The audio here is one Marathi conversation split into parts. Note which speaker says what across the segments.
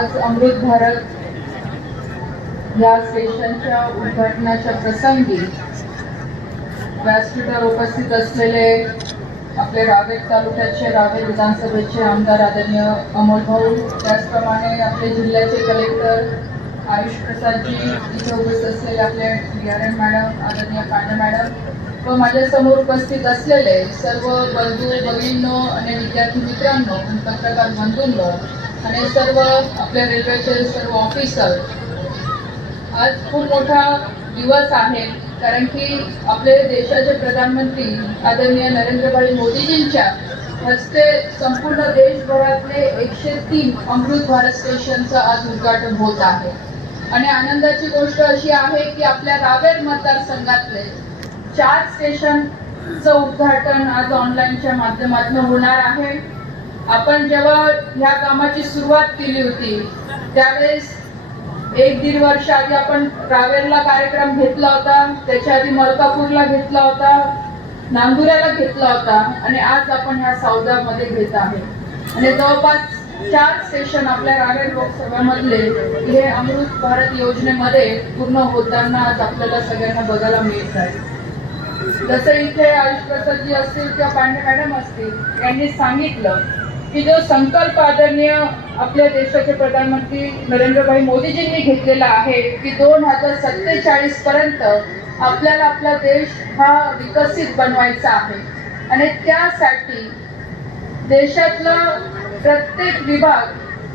Speaker 1: आज अमृत भारत या स्टेशनच्या उद्घाटनाच्या प्रसंगी व्यासपीठावर उपस्थित असलेले आपले रावेर तालुक्याचे रावेर विधानसभेचे आमदार आदरणीय अमोल भाऊ त्याचप्रमाणे आपले जिल्ह्याचे कलेक्टर आयुष प्रसादजी इथे उपस्थित असलेले आपले डी आर एम मॅडम आदरणीय पांडे मॅडम व माझ्यासमोर उपस्थित असलेले सर्व बंधू भगिनींनो आणि विद्यार्थी मित्रांनो पत्रकार बंधूंनो आणि सर्व आपल्या रेल्वेचे सर्व ऑफिसर आज खूप मोठा दिवस आहे कारण की आपले देशाचे प्रधानमंत्री आदरणीय नरेंद्रभाई मोदीजींच्या हस्ते संपूर्ण देशभरातले एकशे तीन अमृत भारत स्टेशनचं आज उद्घाटन होत आहे. आणि आनंदाची गोष्ट अशी आहे की आपल्या रावेर मतदारसंघातले चार स्टेशनचं उद्घाटन आज ऑनलाईनच्या माध्यमातून होणार आहे. आपण जेव्हा ह्या कामाची सुरुवात केली होती त्यावेळेस एक दीड वर्ष आधी आपण रावेरला कार्यक्रम घेतला होता त्याच्या आधी मलकापूरला घेतला होता नांदुऱ्याला घेतला होता आणि आज आपण ह्या सौदामध्ये घेत आहे. आणि जवळपास चार सेशन आपल्या रावेर लोकसभामधले हे अमृत भारत योजनेमध्ये पूर्ण होताना आज आपल्याला सगळ्यांना बघायला मिळत आहे. जसं इथे आयुष प्रसादजी असतील किंवा पांडे मॅडम असतील यांनी सांगितलं की जो संकल्प आदरणीय आपल्या देशाचे प्रधानमंत्री नरेंद्रभाई मोदीजींनी घेतलेला आहे की दोन हजार सत्तेचाळीस पर्यंत आपल्याला आपला देश हा विकसित बनवायचा आहे. आणि त्यासाठी देशातला प्रत्येक विभाग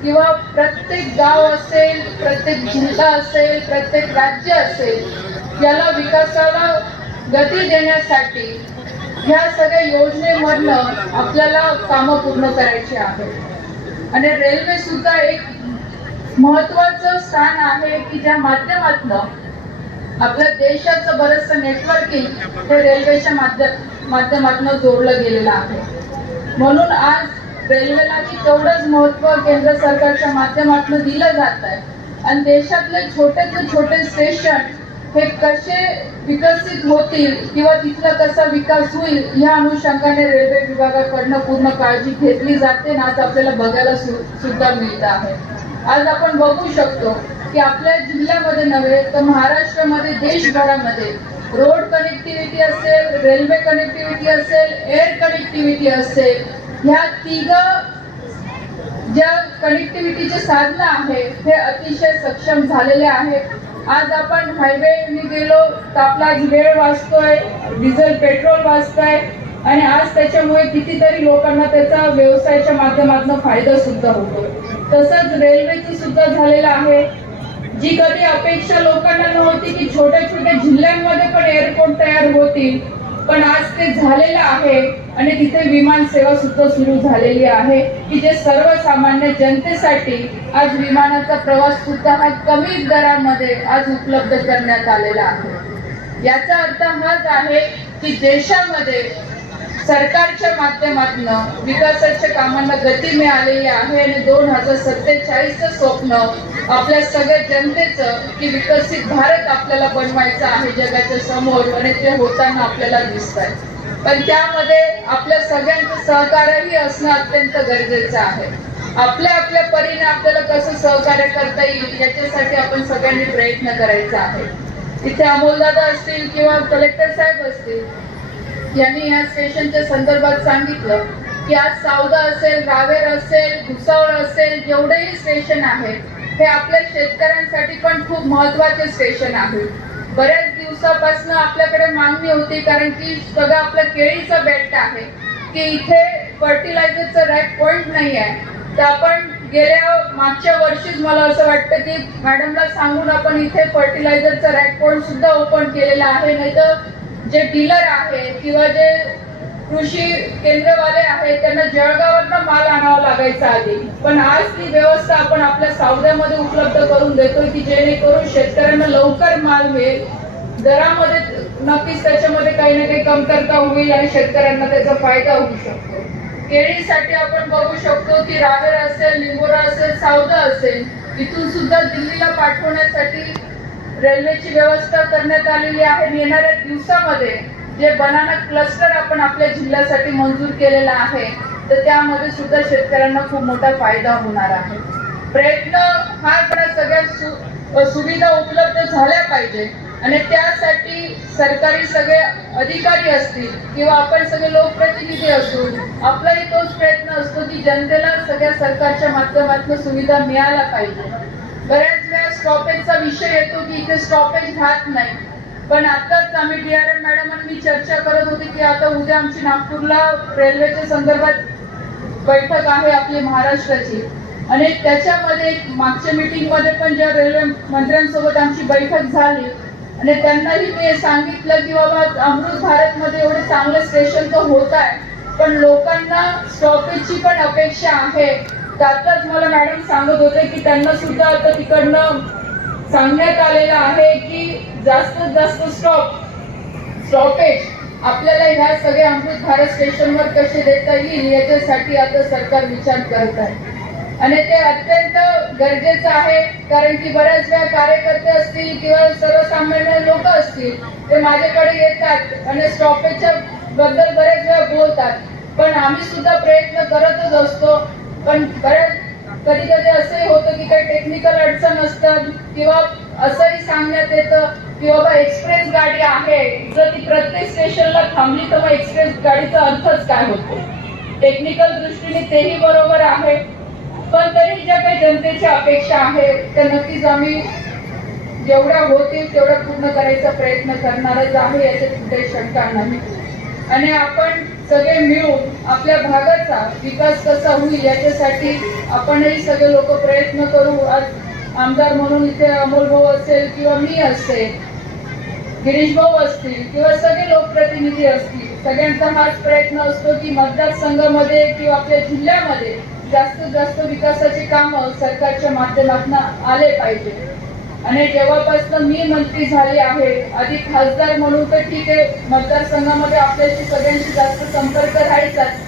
Speaker 1: किंवा प्रत्येक गाव असेल प्रत्येक जिल्हा असेल प्रत्येक राज्य असेल याला विकासाला गती देण्यासाठी ह्या सगळ्या योजनेमधनं आपल्याला कामं पूर्ण करायची आहेत. आणि रेल्वे सुद्धा एक महत्वाचं स्थान आहे की ज्या माध्यमातनं आपल्या देशाचं बरंचसं नेटवर्किंग हे रेल्वेच्या माध्यम माध्यमातून जोडलं गेलेलं आहे. म्हणून आज रेल्वेलाही तेवढंच महत्त्व केंद्र सरकारच्या माध्यमातून दिलं जात आहे आणि देशातले छोट्यातले छोटे स्टेशन हे कसे विकसित होतील किंवा तिथला कसा विकास होईल या अनुषंगाने रेल्वे विभागाकडनं पूर्ण काळजी घेतली जाते ना आज आपल्याला बघायला सुद्धा मिळत आहे. आज आपण बघू शकतो की आपल्या जिल्ह्यामध्ये नव्हे तर महाराष्ट्रामध्ये देशभरामध्ये रोड कनेक्टिव्हिटी असेल रेल्वे कनेक्टिव्हिटी असेल एअर कनेक्टिव्हिटी असेल ह्या तिघ ज्या कनेक्टिव्हिटीचे साधनं आहे हे अतिशय सक्षम झालेले आहेत. आज आपण हायवेनी गेलो तर आपला आज वेळ वाचतोय डिझेल पेट्रोल वाचतोय आणि आज त्याच्यामुळे कितीतरी लोकांना त्याचा व्यवसायाच्या माध्यमातून फायदा सुद्धा होतो तसंच रेल्वेचं सुद्धा झालेलं आहे. जी कधी अपेक्षा लोकांना नव्हती की छोट्या छोट्या जिल्ह्यांमध्ये पण एअरपोर्ट तयार होतील पण आज ते झालेलं आहे आणि तिथे विमान सेवा सुद्धा सुरू झालेली आहे की जे सर्वसामान्य जनतेसाठी आज विमानाचा प्रवास सुद्धा हा कमी दरामध्ये आज उपलब्ध करण्यात आलेला आहे. याचा अर्थ हाच आहे की देशामध्ये सरकारच्या माध्यमातून विकासाच्या कामांना गती मिळालेली आहे आणि दोन हजार सत्तेचाळीसचं स्वप्न आपल्या सगळ्या जनतेचं की विकसित भारत आपल्याला बनवायचं आहे जगाच्या समोर आणि ते होताना आपल्याला दिसत आहे. पण त्यामध्ये आपल्या सगळ्यांचं सहकार्यही असणं अत्यंत गरजेचं आहे. आपल्या आपल्या परीने आपल्याला कसं सहकार्य करता येईल याच्यासाठी आपण सगळ्यांनी प्रयत्न करायचा आहे. इथे अमोलदादा असतील किंवा कलेक्टर साहेब असतील यांनी या स्टेशनच्या संदर्भात सांगितलं की आज सावदा असेल रावेर असेल भुसावळ असेल जेवढेही स्टेशन आहेत हे आपल्या शेतकऱ्यांसाठी पण खूप महत्त्वाचे स्टेशन आहे. बऱ्याच दिवसापासून आपल्याकडे मागणी होती कारण की सगळं आपलं केळीचं बेल्ट आहे की इथे फर्टिलायझरचं रॅक पॉइंट नाही आहे. तर आपण गेल्या मागच्या वर्षीच मला असं वाटतं की मॅडमला सांगून आपण इथे फर्टिलायझरचं रॅक पॉइंट सुद्धा ओपन केलेला आहे नाही तर जे डीलर आहे किंवा जे कृषी केंद्रवाले आहेत त्यांना जळगावात माल आणावा लागायचा आधी. पण आज ती व्यवस्था आपण आपल्या सावद्यामध्ये उपलब्ध करून देतोय की जेणेकरून शेतकऱ्यांना लवकर माल मिळेल. दरामध्ये नक्कीच त्याच्यामध्ये काही ना काही कमतरता होईल आणि शेतकऱ्यांना त्याचा फायदा होऊ शकतो. केळीसाठी आपण बघू शकतो की रावेर असेल लिंबोरा असेल सावदा असेल इथून सुद्धा दिल्लीला पाठवण्यासाठी रेल्वेची व्यवस्था करण्यात आलेली आहे. येणाऱ्या दिवसामध्ये जे बनाना क्लस्टर आपण आपल्या जिल्ह्यासाठी मंजूर केलेला आहे तर त्यामध्ये सुद्धा शेतकऱ्यांना खूप मोठा फायदा होणार आहे. प्रयत्न हा करा सगळ्या सु- सुविधा उपलब्ध झाल्या पाहिजे. आणि त्यासाठी सरकारी सगळे अधिकारी असतील किंवा आपण सगळे लोकप्रतिनिधी असू आपलाही तोच प्रयत्न असतो की जनतेला सगळ्या सरकारच्या माध्यमातून सुविधा मिळायला पाहिजे. बऱ्याच वेळा स्टॉपेजचा विषय येतो की इथे स्टॉपेज राहत नाही. पण आताच आम्ही डी आर एम मॅडम आणि मी चर्चा करत होती की आता उद्या आमची नागपूरला रेल्वेच्या संदर्भात बैठक आहे आपली महाराष्ट्राची. आणि त्याच्यामध्ये मागच्या मीटिंगमध्ये पण ज्या रेल्वे मंत्र्यांसोबत आमची बैठक झाली आणि त्यांनाही मी सांगितलं की बाबा अमृत भारत मध्ये एवढे चांगले स्टेशन तर होत आहे पण लोकांना स्टॉपेजची पण अपेक्षा आहे. त्यातच मला मॅडम सांगत होते की त्यांना सुद्धा आता तिकडनं सांगण्यात आलेलं आहे की जास्तीत जास्त स्टॉप स्टॉपेज आपल्याला ह्या सगळ्या अमृत भारत स्टेशनवर कसे देता येईल याच्यासाठी आता सरकार विचार करत आहे. आणि ते अत्यंत गरजेचं आहे कारण की बऱ्याच वेळा कार्यकर्ते असतील किंवा सर्वसामान्य लोक असतील ते माझ्याकडे येतात आणि स्टॉपेजच्या बद्दल बरेच वेळा बोलतात. पण आम्ही सुद्धा प्रयत्न करतच असतो पण बऱ्याच कधी कधी असंही होतं की काही टेक्निकल अडचण असतात किंवा असंही सांगण्यात येतं की बाबा एक्सप्रेस गाडी आहे. जर ती प्रत्येक स्टेशनला थांबली तर मग एक्सप्रेस गाडीचा अर्थच काय होतो? टेक्निकल दृष्टीने तेही बरोबर आहे. पण तरी ज्या काही जनतेच्या अपेक्षा आहेत त्या नक्कीच आम्ही जेवढ्या होतील तेवढ्या पूर्ण करायचा प्रयत्न करणारच आहे याच्यात कुठेही शंका नाही. आणि आपण सगळे मिळून आपल्या भागाचा विकास कसा होईल याच्यासाठी आपणही सगळे लोक प्रयत्न करू. आज आमदार म्हणून इथे अमोल भाऊ असेल किंवा मी असेल गिरीश भाऊ असतील किंवा सगळे लोकप्रतिनिधी असतील सगळ्यांचा हाच प्रयत्न असतो की मतदारसंघामध्ये किंवा आपल्या जिल्ह्यामध्ये जास्तीत जास्त विकासाची कामं सरकारच्या माध्यमातून आले पाहिजे. आणि जेव्हापासून मी मंत्री झाली आहे आधी खासदार म्हणून तर ठीक आहे मतदारसंघामध्ये आपल्याशी सगळ्यांशी जास्त संपर्क राहायचाच.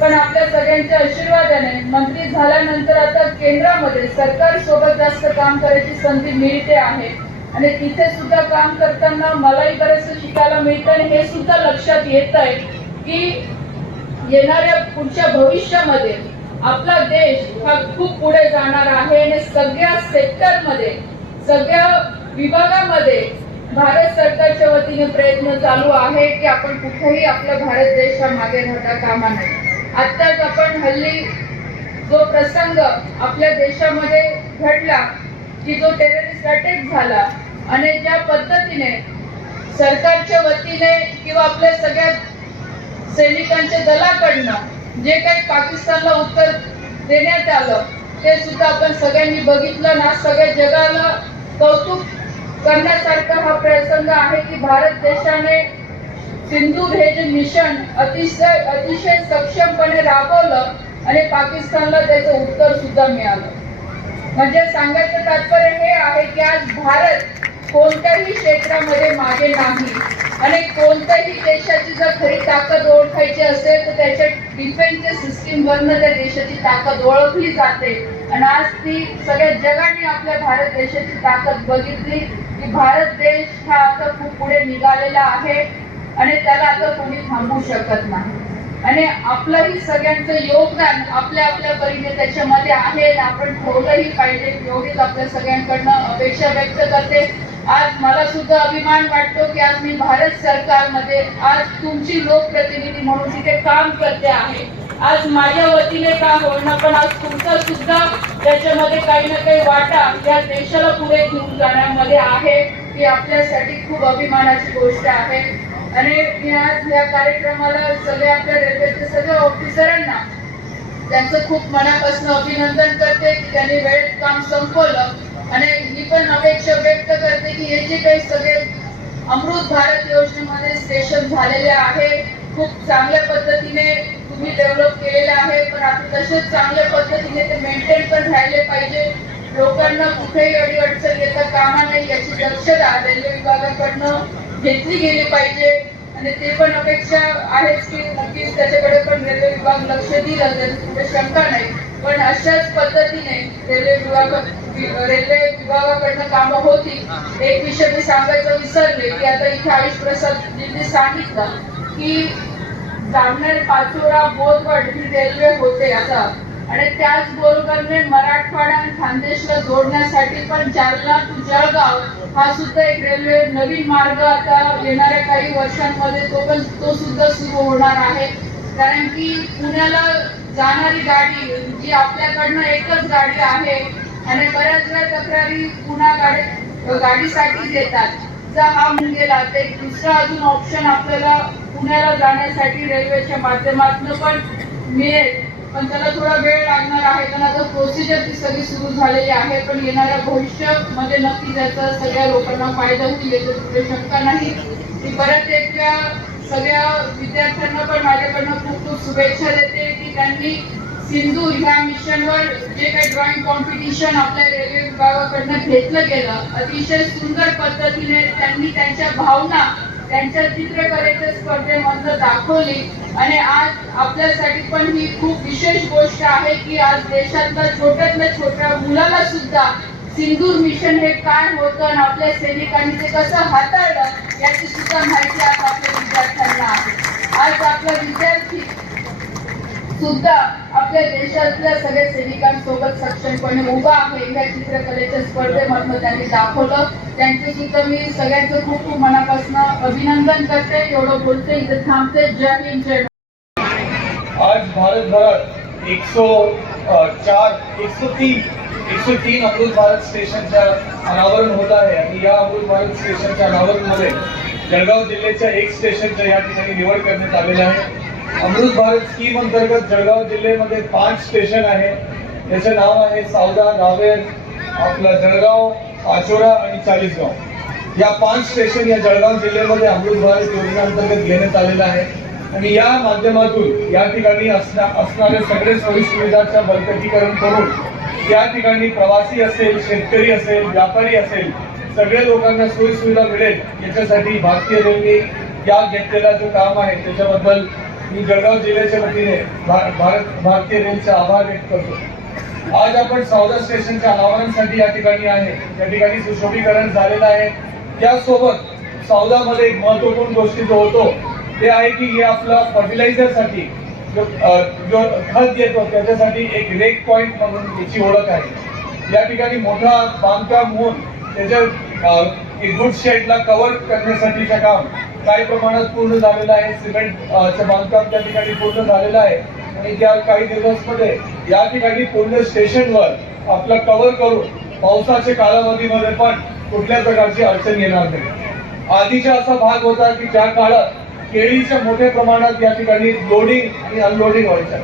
Speaker 1: पण आपल्या सगळ्यांच्या आशीर्वादाने मंत्री झाल्यानंतर आता केंद्रामध्ये सरकार सोबत जास्त काम करायची संधी मिळते आहे. आणि तिथे सुद्धा काम करताना मलाही बरेचसं शिकायला मिळतं आणि हे सुद्धा लक्षात येत आहे की येणाऱ्या पुढच्या भविष्यामध्ये आपला देश हा खूप पुढे जाणार आहे आणि सगळ्या सेक्टरमध्ये सगळ्या विभागामध्ये भारत सरकारच्या वतीने प्रयत्न चालू आहे की आपण कुठेही आपला भारत देश हा मागे राहता कामा नये. आत्ताच आपण हल्ली जो प्रसंग आपल्या देशामध्ये घडला की जो टेररिस्ट अटॅक झाला आणि ज्या पद्धतीने सरकारच्या वतीने किंवा आपल्या सगळ्या सैनिकांच्या दलाकडनं जे काही पाकिस्तानला उत्तर देण्यात आलं ते सुद्धा आपण सगळ्यांनी बघितलं ना सगळ्या जगाला कौतुक करण्यासारखा हा प्रसंग आहे की भारत देशाने सिंधू भेज मिशन अतिशय अतिशय सक्षमपणे राबवलं आणि पाकिस्तानला त्याचं उत्तर सुद्धा मिळालं. म्हणजे सांगायचं तात्पर्य हे आहे की आज भारत कोणत्याही क्षेत्रामध्ये मागे नाही. आणि कोणत्याही देशाची जर खरी ताकद ओळखायची असेल तर त्याच्या डिफेन्सच्या सिस्टीम वरनं त्या देशाची ताकद ओळखली जाते. आणि आज ती सगळ्या जगाने आपल्या भारत देशाची ताकद बघितली. की भारत देश हा आता खूप पुढे निघालेला आहे आणि त्याला आता कोणी थांबू शकत नाही. आणि आपलंही सगळ्यांचं योगदान आपल्या आपल्या परीने त्याच्यामध्ये आहे आणि आपण ठेवलंही पाहिजे. एवढीच आपल्या सगळ्यांकडनं अपेक्षा व्यक्त करते. आज मला सुद्धा अभिमान वाटतो की आज मी भारत सरकारमध्ये आज तुमची लोकप्रतिनिधी म्हणून तिथे काम करते आहे. आज माझ्या वतीने का होईना पण आज तुमचा सुद्धा त्याच्यामध्ये काही ना काही वाटा या देशाला पुढे घेऊन जाण्यामध्ये आहे ही आपल्यासाठी खूप अभिमानाची गोष्ट आहे. आणि मी आज या कार्यक्रमाला सगळ्या आपल्या रेल्वेच्या सगळ्या ऑफिसरांना त्यांचं खूप मनापासून अभिनंदन करते की त्यांनी वेळेत काम संपवलं. आणि ही पण अपेक्षा व्यक्त करते की हे जे काही सगळे अमृत भारत योजनेमध्ये स्टेशन झालेले आहे खूप चांगल्या पद्धतीने तुम्ही डेव्हलप केलेलं आहे पण आता तसेच चांगल्या पद्धतीने ते मेंटेन पण राहिले पाहिजे. लोकांना कुठेही अडीअडचण येता कामा नाही याची दक्षता रेल्वे विभागाकडनं घेतली गेली पाहिजे. आणि ते पण अपेक्षा आहेच की नक्कीच त्याच्याकडे पण रेल्वे विभाग लक्ष दिलं त्यात कुठे शंका नाही. पण अशाच पद्धतीने रेल्वे विभाग रेल्वे विभागाकडनं कामं होती. एक विषय मी सांगायचं विसरले की आता इथे आयुष प्रसाद सांगितलं की जामनेर पाचोरा बोधवड ही रेल्वे होते आता आणि त्याचबरोबरने मराठवाडा आणि खानदेशला जोडण्यासाठी पण जालना टू जळगाव हा सुद्धा एक रेल्वे नवीन मार्ग आता येणाऱ्या काही वर्षांमध्ये तो पण तो सुद्धा सुरू होणार आहे. कारण की पुण्याला जाणारी गाडी जी आपल्याकडनं एकच गाडी आहे आणि बऱ्याच वेळा तक्रारी पुन्हा गाडी गाडीसाठीच येतात जर हा होऊन तर एक दुसरा अजून ऑप्शन आपल्याला पुण्याला जाण्यासाठी रेल्वेच्या माध्यमातून पण मिळेल. पण त्याला थोडा वेळ लागणार आहे. कारण आता प्रोसिजर ती सगळी सुरू झालेली आहे. पण येणाऱ्या भविष्यामध्ये नक्की त्याचा सगळ्या लोकांना फायदा होईल याचं कुठे शंका नाही. मी परत एकदा सगळ्या विद्यार्थ्यांना पण माझ्याकडनं खूप खूप शुभेच्छा देते की त्यांनी सिंधू ह्या मिशनवर जे काही ड्रॉइंग कॉम्पिटिशन आपल्या रेल्वे विभागाकडनं घेतलं गेलं अतिशय सुंदर पद्धतीने त्यांनी त्यांच्या भावना त्यांच्या चित्रकलेच्या स्पर्धेमधनं दाखवली. आणि आज आपल्यासाठी पण ही खूप विशेष गोष्ट आहे की आज देशातल्या छोट्यातल्या छोट्या मुलाला सुद्धा सिंदूर मिशन हे काय होतं आणि आपल्या सैनिकांनी ते कसं हाताळलं याची सुद्धा माहिती आज आपल्या विद्यार्थ्यांना आहे. आज आपला विद्यार्थी सुद्धा आपल्या देशातल्या सगळ्या सैनिकांसोबत सक्षमपणे उभा आहे. या चित्रकलेच्या स्पर्धेमधनं त्यांनी दाखवलं. त्यांचं सुद्धा मी सगळ्यांचं खूप खूप मनापासून अभिनंदन करते. एवढं बोलते इथे थांबते. जय हिंद जय
Speaker 2: आज भारतभरात एक सो चार एक सो तीन एक सो तीन अमृत भारत स्टेशनचं अनावरण होत आहे. आणि या अमृत भारत स्टेशनच्या अनावरणमध्ये जळगाव जिल्ह्याच्या एक स्टेशनचं या ठिकाणी निवड करण्यात आलेलं आहे. अमृत भारत स्कीम अंतर्गत जळगाव जिल्ह्यामध्ये पाच स्टेशन आहे. त्याचे नाव आहे सावदा रावेर आपला जळगाव पाचोरा आणि चाळीसगाव. या पाच स्टेशन या जळगाव जिल्ह्यामध्ये अमृत भारत योजनेअंतर्गत घेण्यात आलेलं आहे. आणि या माध्यमातून या ठिकाणी असणा असणाऱ्या सगळे सोयी सुविधांचं बळकटीकरण करून या ठिकाणी प्रवासी असेल शेतकरी असेल व्यापारी असेल सगळ्या लोकांना सोयी सुविधा मिळेल याच्यासाठी भारतीय रेल्वे या घेतलेला जो काम आहे त्याच्याबद्दल मी जळगाव जिल्ह्याच्या वतीने भारत भारतीय रेलचे आभार व्यक्त करतो. आज आपण सौदा स्टेशनच्या अनावरणासाठी या ठिकाणी आहे. या ठिकाणी सुशोभीकरण झालेलं आहे. त्यासोबत सौदामध्ये एक महत्त्वपूर्ण गोष्टी जो होतो ते आहे की हे आपला फर्टिलायझरसाठी जो जो खत येतो त्याच्यासाठी एक रेक पॉईंट म्हणून याची ओळख आहे. या ठिकाणी मोठा बांधकाम होऊन त्याच्या गुड शेडला कव्हर करण्यासाठीचं काम काही प्रमाणात पूर्ण झालेलं आहे. सिमेंट अ, बांधकाम त्या ठिकाणी पूर्ण झालेलं आहे. आणि त्या काही दिवसमध्ये या ठिकाणी पूर्ण स्टेशनवर आपलं कव्हर करून पावसाच्या कालावधीमध्ये पण कुठल्या प्रकारची अडचण येणार नाही. आधीचा असा भाग होता की ज्या काळात केळीच्या मोठ्या प्रमाणात या ठिकाणी लोडिंग आणि अनलोडिंग व्हायचं.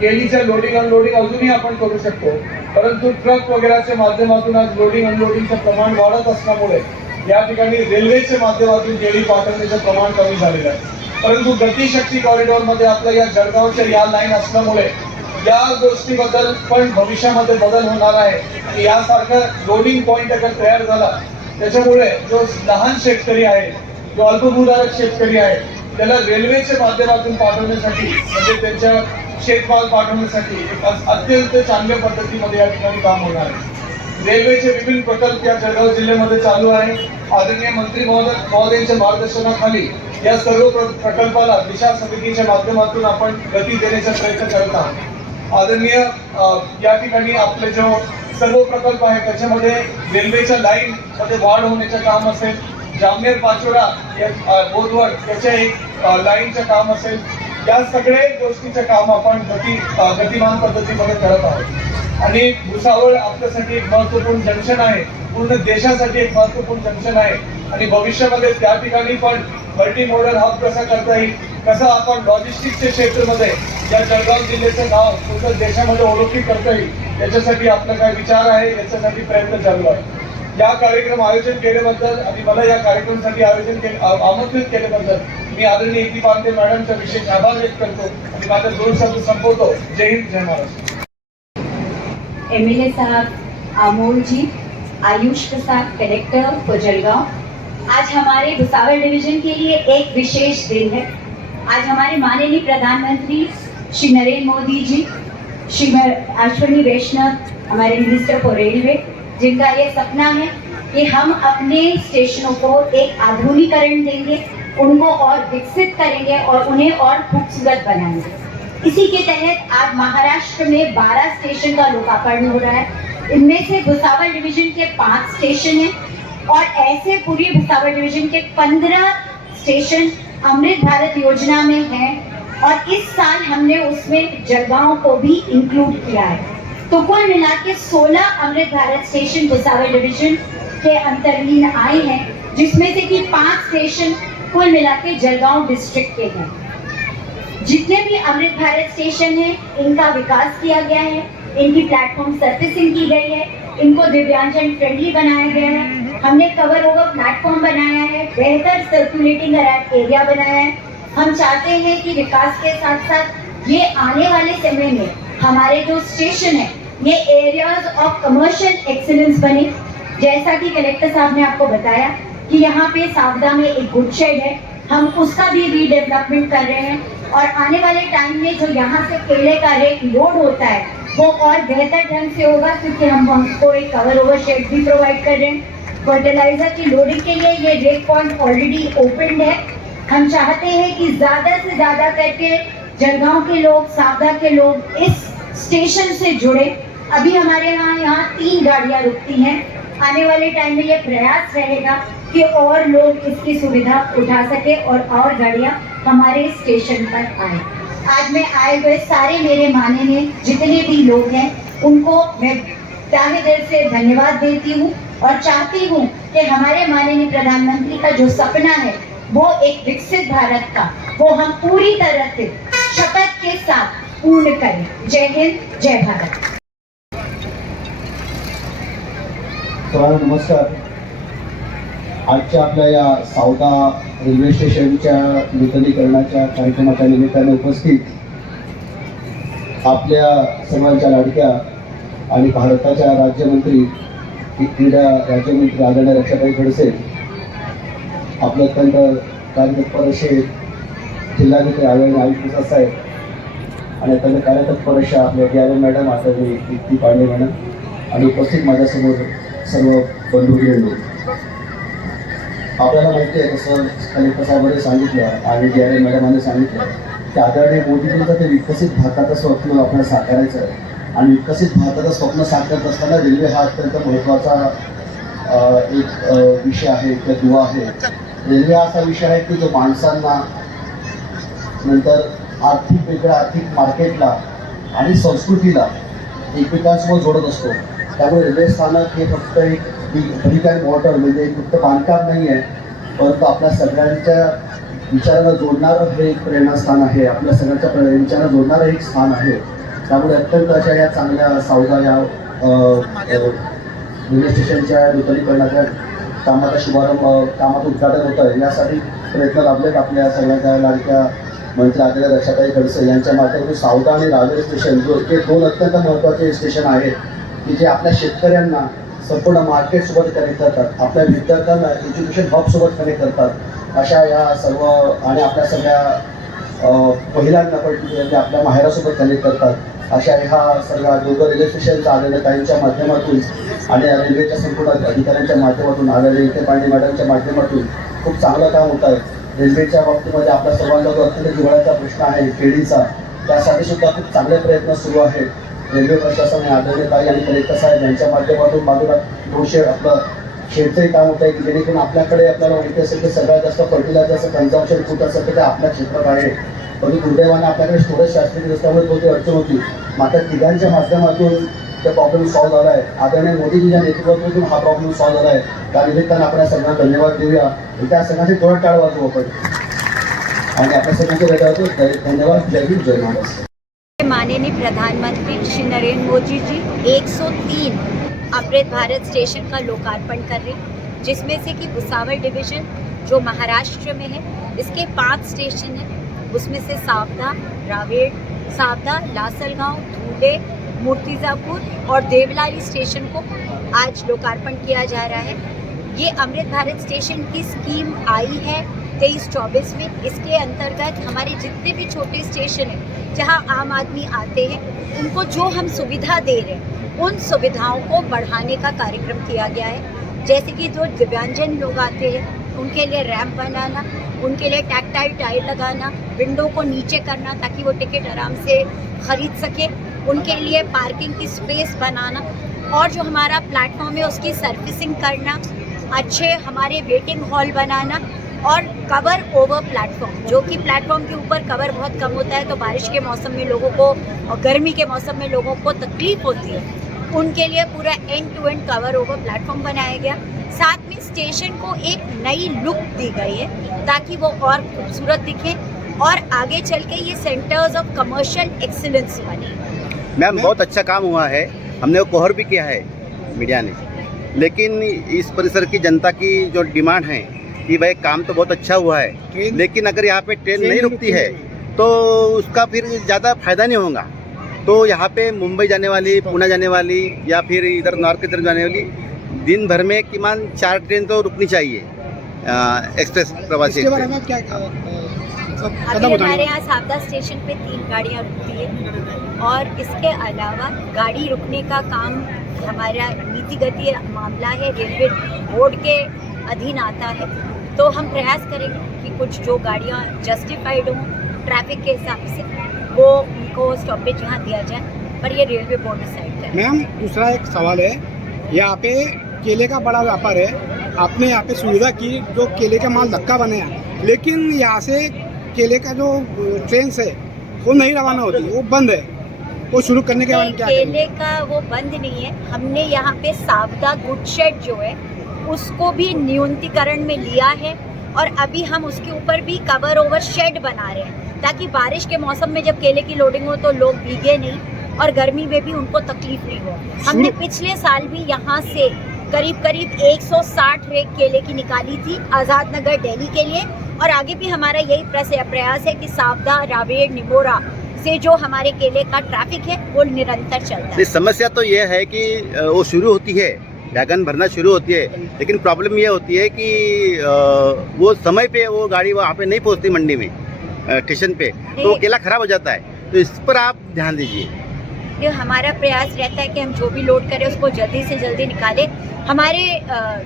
Speaker 2: केळीच्या लोडिंग अनलोडिंग अजूनही आपण करू शकतो. परंतु ट्रक वगैरेच्या माध्यमातून आज लोडिंग अनलोडिंगचं प्रमाण वाढत असल्यामुळे या ठिकाणी रेल्वेच्या माध्यमातून केळी पाठवण्याचं प्रमाण कमी झालेलं आहे. परंतु गतिशक्ती कॉरिडॉरमध्ये आपल्या या जळगावच्या या लाईन असल्यामुळे या गोष्टीबद्दल पण भविष्यामध्ये बदल होणार आहे. की यासारखा लोडिंग पॉईंट अगर तयार झाला त्याच्यामुळे जो लहान शेतकरी आहे जो अल्पभूधारक शेतकरी आहे त्याला रेल्वेच्या माध्यमातून पाठवण्यासाठी म्हणजे त्यांच्या शेतमाल पाठवण्यासाठी अत्यंत चांगल्या पद्धतीमध्ये या ठिकाणी काम होणार आहे. रेल्वेचे विभिन्न प्रकल्प या जळगाव जिल्ह्यामध्ये चालू आहे. आदरणीय मंत्री महोदय महोदयांच्या मार्गदर्शनाखाली या सर्व प्रकल्पाला दिशा समितीच्या माध्यमातून आपण गती देण्याचा प्रयत्न करत आहोत. आदरणीय या ठिकाणी आपले जो सर्व प्रकल्प आहे त्याच्यामध्ये रेल्वेच्या लाईन मध्ये वाढ होण्याचं काम असेल. जामनेर पाचोरा या अ, बोधवड याच्या एक लाईनचं काम असेल. या सगळ्या गोष्टीचं काम आपण गती गतिमान पद्धतीमध्ये करत आहोत. आणि भुसावळ आपल्यासाठी एक महत्त्वपूर्ण जंक्शन आहे. पूर्ण देशासाठी एक महत्त्वपूर्ण जंक्शन आहे. आणि भविष्यामध्ये त्या ठिकाणी पण मल्टी मॉडल हब कसा करता येईल कसं आपण लॉजिस्टिकच्या क्षेत्रामध्ये या जळगाव जिल्ह्याचं नाव पूर्ण देशामध्ये ओळखी करता येईल याच्यासाठी आपला काय विचार आहे याच्यासाठी प्रयत्न चालू आहे. या कार्यक्रम आयोजन केल्याबद्दल आणि मला या कार्यक्रमासाठी आयोजन केले आमंत्रित केल्याबद्दल मी आदरणीय इति पांडे मॅडमचा विशेष आभार व्यक्त करतो. आणि माझा दोन शब्द संपवतो. जय हिंद जय महाराष्ट्र.
Speaker 3: एमएलए साहब आमोल जी, आयुष प्रसाद, कलेक्टर for जलगांव आज हमारे भुसावल डिवीज़न के लिए एक विशेष दिन है। आज हमारे माननीय प्रधानमंत्री श्री नरेंद्र मोदी जी, श्री अश्विनी वैष्णव, हमारे मिनिस्टर फॉर रेलवे, जिनका ये सपना है कि हम अपने स्टेशनों को एक आधुनिकरण देंगे, उनको और विकसित करेंगे और उन्हें और खूबसूरत बनाएँगे। इसी के तहत आज महाराष्ट्र में 12 स्टेशन का लोकार्पण हो रहा है। इनमें से भुसावल डिवीज़न के पाँच स्टेशन हैं और ऐसे पूरी भुसावल डिवीज़न के 15 स्टेशन अमृत भारत योजना में हैं और इस साल हमने उसमें जलगांव को भी इंक्लूड किया है। तो कुल मिला के 16 अमृत भारत स्टेशन भुसावल डिवीज़न के अंतर्लीन आए हैं, जिसमें से कि पाँच स्टेशन कुल मिला के जलगांव डिस्ट्रिक्ट के हैं। जितने भी अमृत भारत स्टेशन हैं, इनका विकास किया गया है। इनकी प्लेटफॉर्म सर्विसिंग की गई है। इनको दिव्यांगजन फ्रेंडली बनाया गया है। हमने कवर ओवर प्लेटफॉर्म बनाया है। बेहतर सर्कुलेटिंग एरिया बनाया है। हम चाहते हैं कि विकास के साथ साथ ये आने वाले समय में हमारे जो स्टेशन है, ये एरियाज़ ऑफ़ कमर्शियल एक्सीलेंस बने। जैसा कि कलेक्टर साहब ने आपको बताया कि यहाँ पे सावदा में एक गुड शेड है। हम उसका भी रीडेवलपमेंट कर रहे हैं और आने वाले टाइम में जो यहाँ से केले का रेट लोड होता है, वो और बेहतर ढंग से होगा क्योंकि हम हमको एक कवर ओवर शेड भी प्रोवाइड कर रहे हैं। फर्टिलाइज़र की लोडिंग के लिए ये रेट पॉइंट ऑलरेडी ओपन है। हम चाहते हैं कि ज़्यादा से ज़्यादा करके जलगांव के लोग, सावदा के लोग इस स्टेशन से जुड़े। अभी हमारे यहाँ यहाँ तीन गाड़ियाँ रुकती हैं। आने वाले टाइम में ये प्रयास रहेगा कि और लोग इसकी सुविधा उठा सके और और गाड़ियाँ हमारे स्टेशन पर आए। आज मैं आए हुए सारे मेरे माने माननीय जितने भी लोग हैं, उनको मैं तहे दिल से धन्यवाद देती हूँ और चाहती हूँ कि हमारे माननीय प्रधानमंत्री का जो सपना है, वो एक विकसित भारत का, वो हम पूरी तरह से शपथ के साथ पूर्ण करें। जय हिंद, जय भारत।
Speaker 4: नमस्कार। आजच्या आपल्या या सावदा रेल्वे स्टेशनच्या नूतनीकरणाच्या कार्यक्रमाच्या निमित्ताने उपस्थित आपल्या सर्वांच्या लाडक्या आणि भारताच्या राज्यमंत्री क्रीडा राज्यमंत्री आदरणीय रक्षाताई खडसे आपलं अत्यंत कार्यतत्पर असे जिल्हाधिकारी आदरणीय आयुक्त साहेब आणि अत्यंत कार्यतत्पर अशा आपल्या ग्यारे मॅडम आदरणीय कीर्ती पांडे मॅडम आणि उपस्थित माझ्यासमोर सर्व बंधू गेलो आपल्याला माहिती आहे कसं कलेक्टर साहेबांनी सांगितलं आणि डी आर एम मॅडमांनी सांगितलं की आदरणीय मोदीजींचं ते विकसित भारताचं स्वप्न आपल्याला साकारायचं आहे आणि विकसित भारताचं स्वप्न साकारत असताना रेल्वे हा अत्यंत महत्त्वाचा एक विषय आहे किंवा दुवा आहे. रेल्वे हा असा विषय आहे की जो माणसांना नंतर आर्थिक वेगळ्या आर्थिक मार्केटला आणि संस्कृतीला एकमेकांसोबत जोडत असतो. त्यामुळे रेल्वे स्थानक हे फक्त एक ब्रिक अँड वॉटर म्हणजे फक्त बांधकाम नाही आहे परंतु आपल्या सगळ्यांच्या विचारांना जोडणारं हे एक प्रेरणास्थान आहे. आपल्या सगळ्यांच्या प्रे- विचारांना जोडणारं एक स्थान आहे. त्यामुळे अत्यंत अशा या चांगल्या सावधा या रेल्वे स्टेशनच्या नूतनीकरणाच्या कामाचा शुभारंभ कामाचं उद्घाटन होतं यासाठी प्रयत्न लाभलेत आपल्या सगळ्यांच्या लाडक्या मंत्री आदरणीय रक्षाताई खडसे यांच्या माध्यमातून सावदा आणि रावेर स्टेशन जो हे दोन अत्यंत महत्त्वाचे स्टेशन आहेत की जे आपल्या शेतकऱ्यांना संपूर्ण मार्केटसोबत कनेक्ट करतात. आपल्या विद्यार्थ्यांना एज्युकेशन हबसोबत कनेक्ट करतात. अशा या सर्व आणि आपल्या सगळ्या पहिल्यांदा महिलांना पर्टिक्युलरली म्हणजे आपल्या माहेरासोबत कनेक्ट करतात. अशा ह्या सगळ्या दोघं रेल्वे स्टेशनच्या आलेल्या काहींच्या माध्यमातून आणि या रेल्वेच्या संपूर्ण अधिकाऱ्यांच्या माध्यमातून आलेल्या इथे पाणी मॅडमच्या माध्यमातून खूप चांगलं काम होत आहे. रेल्वेच्या बाबतीमध्ये आपल्या सर्वांचा जो अत्यंत जिव्हाळ्याचा प्रश्न आहे खेडीचा त्यासाठी सुद्धा खूप चांगले प्रयत्न सुरू आहेत. रेल्वे प्रशासन आणि आदरणीय ताई आणि कलेक्टर साहेब यांच्या माध्यमातून बाजूला दोनशे आपलं शेडचंही काम होत आहे की जेणेकरून आपल्याकडे आपल्याला माहिती असेल की सगळ्यात जास्त फर्टिलायझरचं कन्झम्पशन कुठं असेल तर ते आपल्या क्षेत्रात आहे. परंतु दुर्दैवाने आपल्याकडे स्टोरेज शास्त्रीय नसल्यामुळे तो अडचण होती. मात्र तिघांच्या माध्यमातून ते प्रॉब्लेम सॉल्व्ह झाला आहे. आदरणीय मोदीजीच्या नेतृत्वातून हा प्रॉब्लेम सॉल्व्ह झाला आहे. त्या निमित्ताने आपण या सगळ्यांना धन्यवाद देऊया. आणि त्या सगळ्यांची थोडा टाळ वाजवू आपण. आणि आपल्या सगळ्यांचे रटावतो धन्यवाद. जय हिंद. जय महाराष्ट्र.
Speaker 3: माननीय प्रधानमंत्री श्री नरेंद्र मोदी जी 103 अमृत भारत स्टेशन का लोकार्पण कर रहे हैं, जिसमें से कि भुसावल डिवीज़न, जो महाराष्ट्र में है, इसके पाँच स्टेशन हैं। उसमें से सावदा रावेड़ सावदा, लासलगांव धूले मूर्तिजापुर और देवलाली स्टेशन को आज लोकार्पण किया जा रहा है। ये अमृत भारत स्टेशन की स्कीम आई है तेईस चौबीस में। इसके अंतर्गत हमारे जितने भी छोटे स्टेशन हैं जहाँ आम आदमी आते हैं, उनको जो हम सुविधा दे रहे हैं, उन सुविधाओं को बढ़ाने का कार्यक्रम किया गया है। जैसे कि जो दिव्यांगजन लोग आते हैं, उनके लिए रैंप बनाना, उनके लिए टैक्टाइल टाइल लगाना, विंडो को नीचे करना ताकि वो टिकट आराम से खरीद सके, उनके लिए पार्किंग की स्पेस बनाना और जो हमारा प्लेटफॉर्म है, उसकी सर्विसिंग करना, अच्छे हमारे वेटिंग हॉल बनाना और कवर ओवर प्लेटफॉर्म जो कि प्लेटफॉर्म के ऊपर कवर बहुत कम होता है तो बारिश के मौसम में लोगों को और गर्मी के मौसम में लोगों को तकलीफ़ होती है। उनके लिए पूरा end to end cover over platform बनाया गया। साथ में स्टेशन को एक नई लुक दी गई है, ताकि वो और खूबसूरत दिखे और आगे चल के ये सेंटर्स ऑफ़ कमर्शियल एक्सीलेंस बने।
Speaker 5: मैम, बहुत अच्छा काम हुआ है। हमने वो कोहर भी किया है मीडिया ने। लेकिन इस परिसर की जनता की जो डिमांड है कि भाई काम तो बहुत अच्छा हुआ है लेकिन अगर यहाँ पे ट्रेन नहीं रुकती है तो उसका फिर ज़्यादा फ़ायदा नहीं होगा। तो यहाँ पे मुंबई जाने वाली पुणे जाने वाली या फिर इधर नॉर्थ की तरफ़ जाने वाली दिन भर में किमान चार ट्रेन तो रुकनी चाहिए एक्सप्रेस प्रवासी
Speaker 6: इसके बारे में क्या सब
Speaker 3: अभी हमारे यहाँ सावदा स्टेशन पे तीन गाड़ियाँ रुकती है। और इसके अलावा गाड़ी रुकने का काम हमारा नीतिगत मामला है। रेलवे बोर्ड के अधीन आता है। तो हम प्रयास करेंगे कि कुछ जो गाड़ियाँ जस्टिफाइड हों ट्रैफ़िक के हिसाब से वो उनको स्टॉपेज यहाँ दिया जाए। पर ये रेलवे बोर्ड डिसाइड करे
Speaker 6: मैम दूसरा एक सवाल है। यहाँ पे केले का बड़ा व्यापार है। आपने यहाँ पे सुविधा की जो केले का माल धक्का बनाया लेकिन यहाँ से केले का जो ट्रेन है वो नहीं रवाना होती वो बंद है। वो शुरू करने के बारे में क्या
Speaker 3: केले का वो बंद नहीं है। हमने यहाँ पे सावदा गुड शेड जो है उसको भी न्यूनतीकरण में लिया है और अभी हम उसके ऊपर भी कवर ओवर शेड बना रहे हैं ताकि बारिश के मौसम में जब केले की लोडिंग हो तो लोग भीगे नहीं और गर्मी में भी उनको तकलीफ़ नहीं हो। हमने पिछले साल भी यहाँ से करीब करीब 160 रेक केले की निकाली थी आज़ाद नगर दिल्ली के लिए। और आगे भी हमारा यही प्रयास है कि सावदा रावेड़ निमोरा से जो हमारे केले का ट्रैफ़िक है वो निरंतर चलता है
Speaker 5: समस्या तो ये है कि वो शुरू होती है वैगन भरना शुरू होती है। लेकिन प्रॉब्लम ये होती है कि वो समय पे वो गाड़ी वहाँ पे नहीं पहुँचती मंडी में स्टेशन पे। तो केला खराब हो जाता है। तो इस पर आप ध्यान दीजिए।
Speaker 3: ये हमारा प्रयास रहता है कि हम जो भी लोड करें उसको जल्दी से जल्दी निकालें। हमारे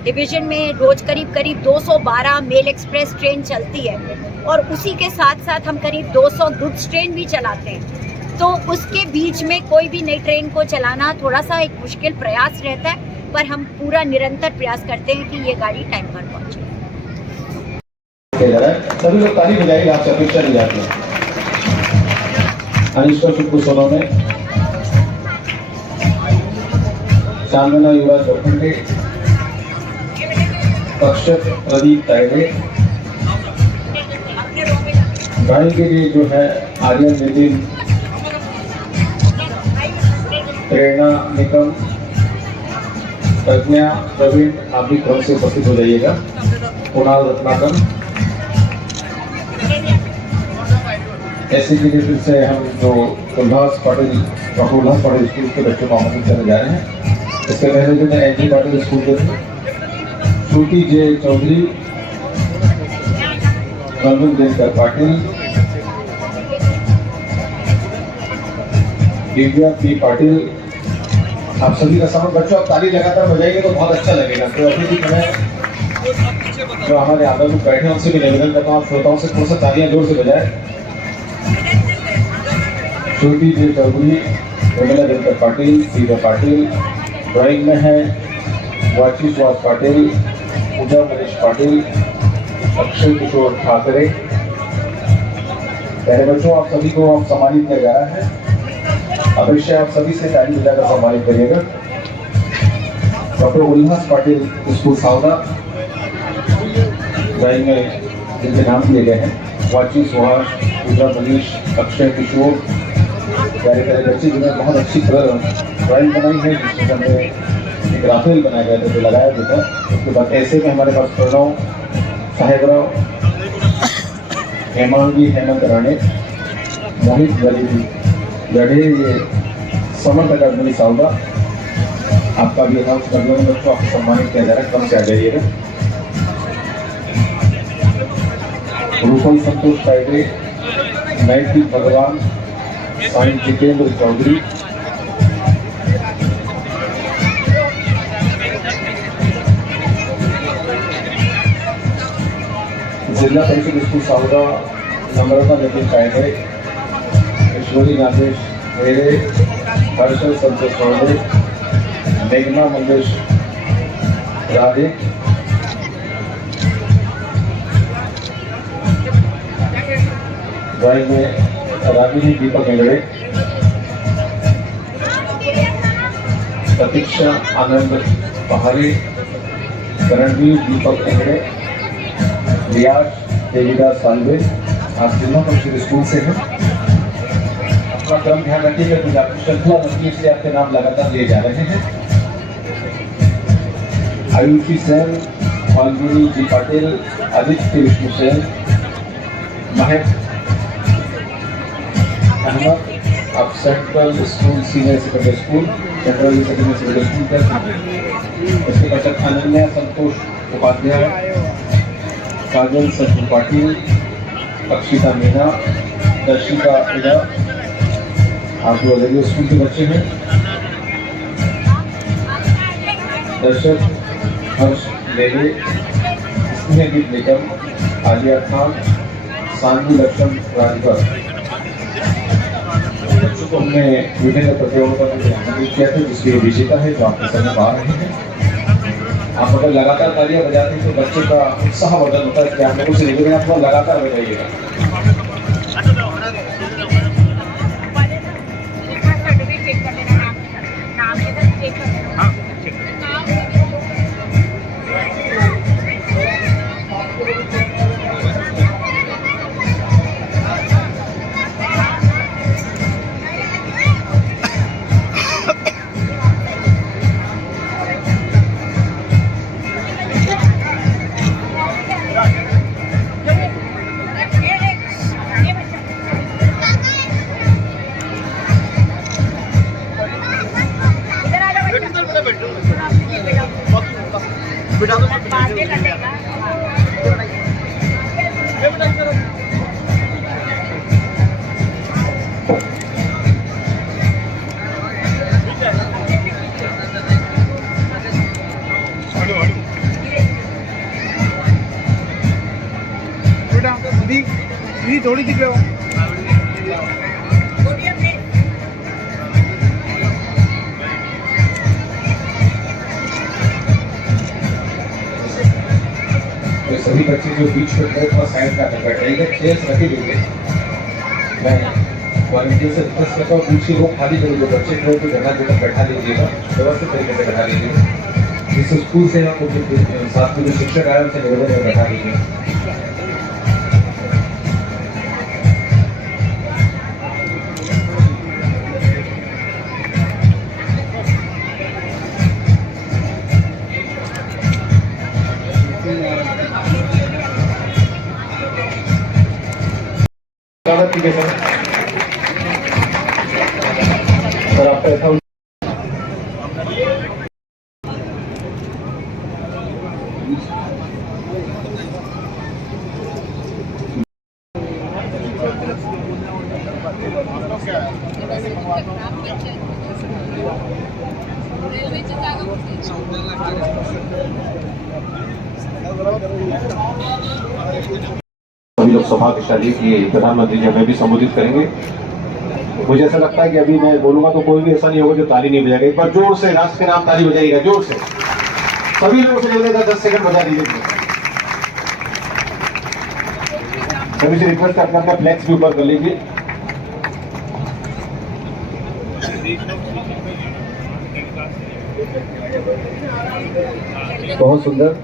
Speaker 3: डिवीज़न में रोज करीब करीब 212 मेल एक्सप्रेस ट्रेन चलती है। और उसी के साथ साथ हम करीब 200 गुड्स ट्रेन भी चलाते हैं। तो उसके बीच में कोई भी नई ट्रेन को चलाना थोड़ा सा एक मुश्किल प्रयास रहता है। पर हम पूरा निरंतर प्रयास करते हैं कि ये गाड़ी टाइम पर पहुँचे।
Speaker 7: सभी लोग बजाएँगे शुक्र सोनवणे चांदना युवराज लोखंडे अक्षत प्रदीप गाड़ी के लिए जो है, आर्यन नितिन। प्रेरणा निकम। प्रज्ञा प्रवीण, आप भी क्रम से उपस्थित हो जाइएगा। कुणाल रत्नाकर। ऐसे की फिर से हम जो उल्लास पाटिल डॉक्टर उल्लास पाटिल स्कूल के बच्चों को आमंत्रित करने जा रहे हैं। इसके पहले जो है एन जी पाटिल स्कूल के थे, श्रुति जे चौधरी कलविन दिनकर पाटिल, दिव्या पी पाटिल आप सभी का समझ बच्चों, आप ताली लगातार बजाएँगे तो बहुत अच्छा लगेगा। तो अभी भी मैं जो हमारे आदर लोग बैठे उनसे भी निवेदन करता हूँ श्रोताओं से थोड़ा सा तालियाँ ज़ोर से बजाएँ। श्रुति जी चौधरी रमीला दिनकर पाटिल, सीधा पाटिल, ड्राइंग में है वाची सुहास पाटिल, पूजा मनीष पाटिल, अक्षय किशोर ठाकरे। पहले बच्चों, आप सभी को आप सम्मानित किया जा रहा है। अवश्य आप सभी से ताली बजाकर सम्मानित करिएगा। Doctor Ullas Patil school Savda drawing में जिनके नाम दिए गए हैं। वाची, सुहास, पूजा, मनीष, अक्षय, किशोर, प्यारे प्यारे बच्चे जिन्होंने बहुत अच्छी ड्राइंग बनाई है, जिसमें हमने एक राफेल बनाया गया था, जो लगाया गया था। उसके बाद ऐसे में हमारे पास प्रणव साहेबराव हेमांगी, हेमंत राणे, मोहित गरीबी ये समर्थ अकादमी साउदा आपका भी अनाउंस कर दिया बच्चों आपको सम्मानित किया जा रहा है कम से आ जाइएगा रूपल संतोष टाइडे नैतिक भगवान साईं जितेंद्र चौधरी जिला परिषद स्कूल सावदा नम्रता नितीन कायदे ईश्वरी नागेश हेरे हर्षल संतोष चौधरी मेघना मंगेश राधे ड्राइंग में रागिनी दीपक हेगड़े प्रतीक्षा आनंद पहाड़ी करणवीर दीपक हेगड़े रियाज देवीदास सालवे आज जिला परिषद स्कूल से है। अपना क्रम ध्यान रखिएगा कि आपकी श्रद्धा बनती से आपके नाम लगातार लिए जा रहे हैं आयुषी सेन फाल्गुनी जी पाटिल आदित्य विष्णु सेन महक अहमद आप central school senior secondary school central secondary secondary school का इसके पश्चात अनन्या संतोष उपाध्याय काजल सचिन पाटिल अक्षिता मीना दर्शिका मीना आप लोग रेडियो स्कूल के बच्चे हैं दर्शक, हर्ष लेले स्नेहदीप निगम आलिया खान सानवी लक्ष्मण राजभर। बच्चों को हमने विभिन्न प्रतियोगिता में शामिल किया था, जिसके विजेता है, जो आपके सामने आ रहे हैं। आप अगर लगातार तालियाँ बजाते हैं तो बच्चों का उत्साह वर्धन होता है। कि आप लोगों से निवेदन आप लोग लगातार बजाइएगा।
Speaker 6: बेटा दी दी थोड़ी सी हो।
Speaker 7: तो सभी बच्चे जो बीच में खड़े थोड़ा साइड का कर बैठेंगे चेयर्स रखे गए मैं वॉलंटियर से रिक्वेस्ट करता हूँ पीछे वो खाली करो बच्चे तो जगह जगह बैठा लीजिएगा, व्यवस्थित तरीके से बैठा लीजिएगा। इस स्कूल से आपको जो साथ में जो शिक्षक आए उनसे निवेदन है बैठा लीजिए स्वागत कीजिए सर। सर आपका अकाउंट सौभाग्यशाली कि प्रधानमंत्री जी, हमें भी संबोधित करेंगे। मुझे ऐसा लगता है कि अभी मैं बोलूँगा तो कोई भी ऐसा नहीं होगा जो ताली नहीं बजाएगा। एक बार ज़ोर से, राष्ट्र के नाम ताली बजाइएगा, ज़ोर से। सभी लोगों से निवेदन दस सेकंड बजा दीजिए। सभी से रिक्वेस्ट करते हैं फ्लैक्स भी ऊपर कर लीजिए। बहुत सुंदर।